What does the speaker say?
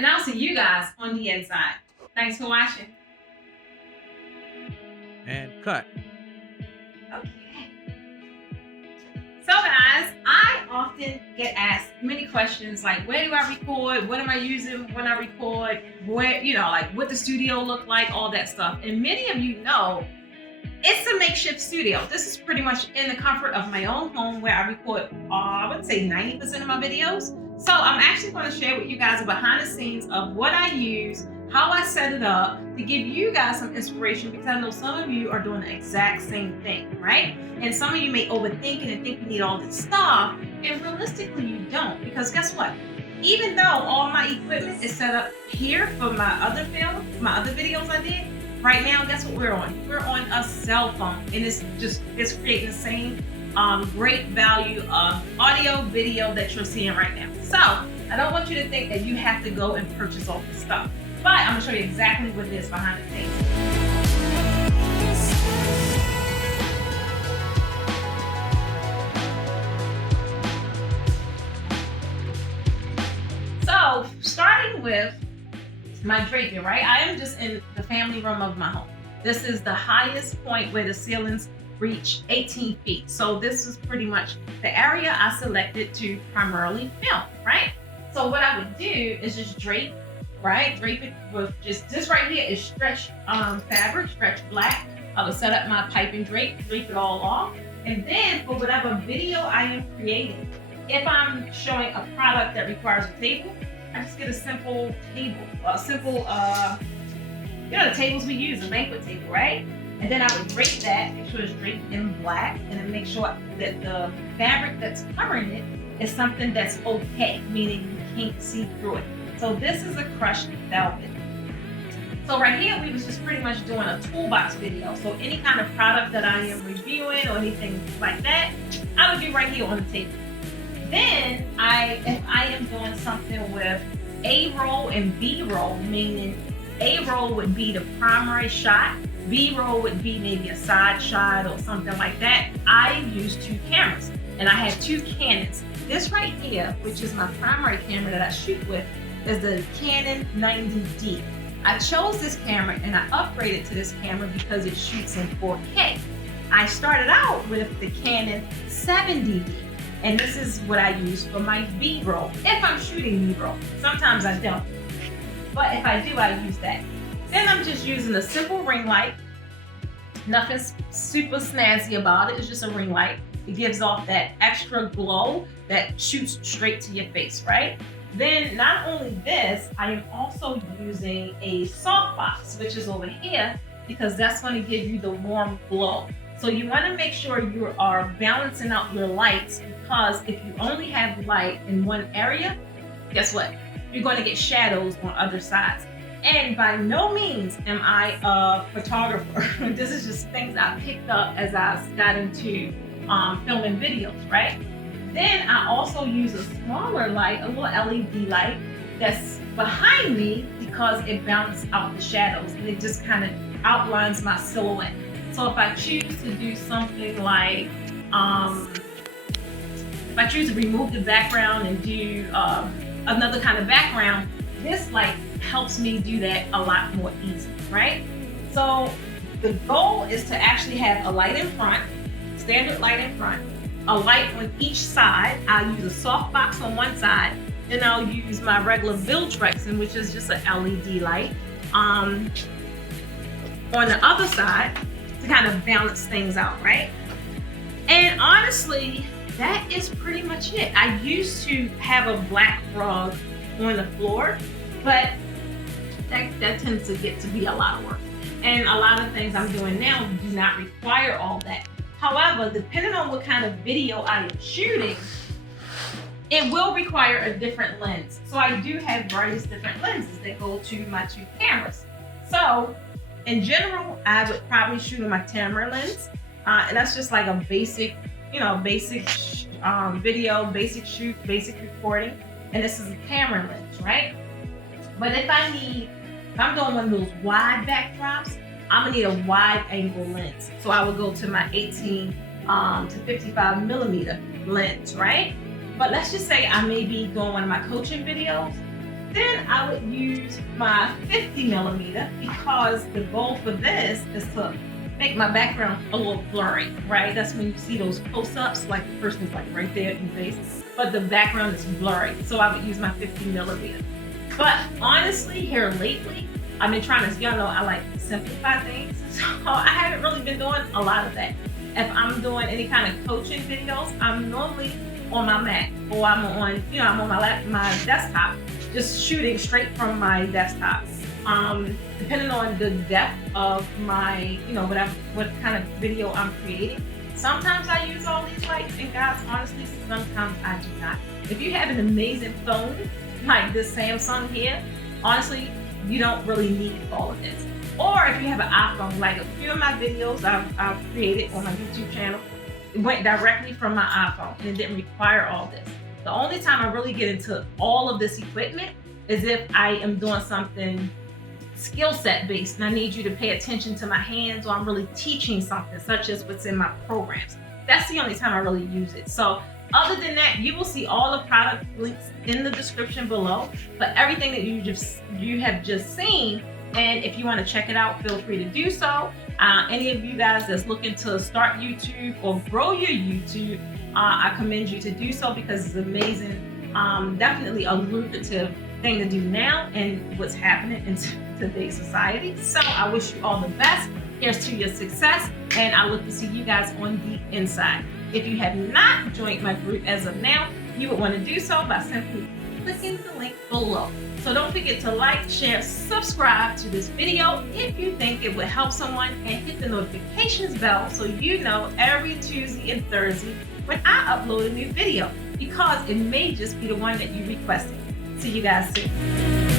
And I'll see you guys on the inside. Thanks for watching. And cut. Okay. So guys, I often get asked many questions like, where do I record? What am I using when I record? Where, like what the studio look like, all that stuff. And many of you know, it's a makeshift studio. This is pretty much in the comfort of my own home where I record, I would say 90% of my videos. So I'm actually going to share with you guys a behind the scenes of what I use, how I set it up to give you guys some inspiration, because I know some of you are doing the exact same thing, right? And some of you may overthink it and think you need all this stuff, and realistically you don't, because guess what? Even though all my equipment is set up here for my other film, my other videos I did, right now, guess what we're on? We're on a cell phone, and it's creating the same great value of audio, video that you're seeing right now. So I don't want you to think that you have to go and purchase all this stuff, but I'm gonna show you exactly what it is behind the scenes. So starting with my draping, right? I am just in the family room of my home. This is the highest point where the ceilings reach 18 feet. So this is pretty much the area I selected to primarily film, right? So what I would do is just drape, right? Drape it with just this right here is stretch fabric, stretch black. I would set up my piping drape it all off. And then for whatever video I am creating, if I'm showing a product that requires a table, I just get a simple table, the tables we use, a banquet table, right? And then I would drape that, make sure it's draped in black, and then make sure that the fabric that's covering it is something that's okay, meaning you can't see through it. So this is a crushed velvet. So right here, we was just pretty much doing a toolbox video. So any kind of product that I am reviewing or anything like that, I would do right here on the table. Then if I am doing something with A-roll and B-roll, meaning A-roll would be the primary shot, B-roll would be maybe a side shot or something like that, I use two cameras, and I have two Canons. This right here, which is my primary camera that I shoot with, is the Canon 90D. I chose this camera and I upgraded to this camera because it shoots in 4K. I started out with the Canon 70D. And this is what I use for my B-roll, if I'm shooting B-roll. Sometimes I don't, but if I do, I use that. Then I'm just using a simple ring light. Nothing super snazzy about it, it's just a ring light. It gives off that extra glow that shoots straight to your face, right? Then not only this, I am also using a softbox, which is over here, because that's gonna give you the warm glow. So you wanna make sure you are balancing out your lights, because if you only have light in one area, guess what? You're going to get shadows on other sides. And by no means am I a photographer. This is just things I picked up as I got into filming videos, right? Then I also use a smaller light, a little LED light that's behind me, because it balances out the shadows and it just kind of outlines my silhouette. So if I choose to do something like, if I choose to remove the background and do another kind of background, this light helps me do that a lot more easily, right? So the goal is to actually have a light in front, standard light in front, a light on each side. I'll use a softbox on one side, then I'll use my regular Viltrex, which is just an LED light, on the other side to kind of balance things out, right? And honestly, that is pretty much it. I used to have a black rug on the floor, but that tends to get to be a lot of work. And a lot of things I'm doing now do not require all that. However, depending on what kind of video I am shooting, it will require a different lens. So I do have various different lenses that go to my two cameras. So in general, I would probably shoot with my Tamron lens. And that's just like a basic video, basic shoot, basic recording. And this is a camera lens, right? But if I'm doing one of those wide backdrops, I'm gonna need a wide angle lens. So I would go to my 18 to 55 millimeter lens, right? But let's just say I may be doing one of my coaching videos. Then I would use my 50 millimeter because the goal for this is to make my background a little blurry, right? That's when you see those close-ups, like the person's like right there in the face, but the background is blurry. So I would use my 50 millimeter. But honestly, here lately, I've been trying to, y'all know I like to simplify things. So I haven't really been doing a lot of that. If I'm doing any kind of coaching videos, I'm normally on my Mac or I'm on, I'm on my desktop, just shooting straight from my desktop. Depending on the depth of my, what kind of video I'm creating. Sometimes I use all these lights, and guys, honestly, sometimes I do not. If you have an amazing phone, like this Samsung here, honestly, you don't really need all of this. Or if you have an iPhone, like a few of my videos I've created on my YouTube channel, it went directly from my iPhone and it didn't require all this. The only time I really get into all of this equipment is if I am doing something skill set based and I need you to pay attention to my hands, or I'm really teaching something such as what's in my programs. That's the only time I really use it. So other than that, you will see all the product links in the description below for everything that you have just seen. And if you want to check it out, feel free to do so. Any of you guys that's looking to start YouTube or grow your YouTube, I commend you to do so because it's amazing. Definitely a lucrative thing to do now and what's happening in today's society. So I wish you all the best. Here's to your success, and I look to see you guys on the inside. If you have not joined my group as of now, you would want to do so by simply clicking the link below. So don't forget to like, share, subscribe to this video if you think it would help someone, and hit the notifications bell so you know every Tuesday and Thursday when I upload a new video, because it may just be the one that you requested. See you guys soon.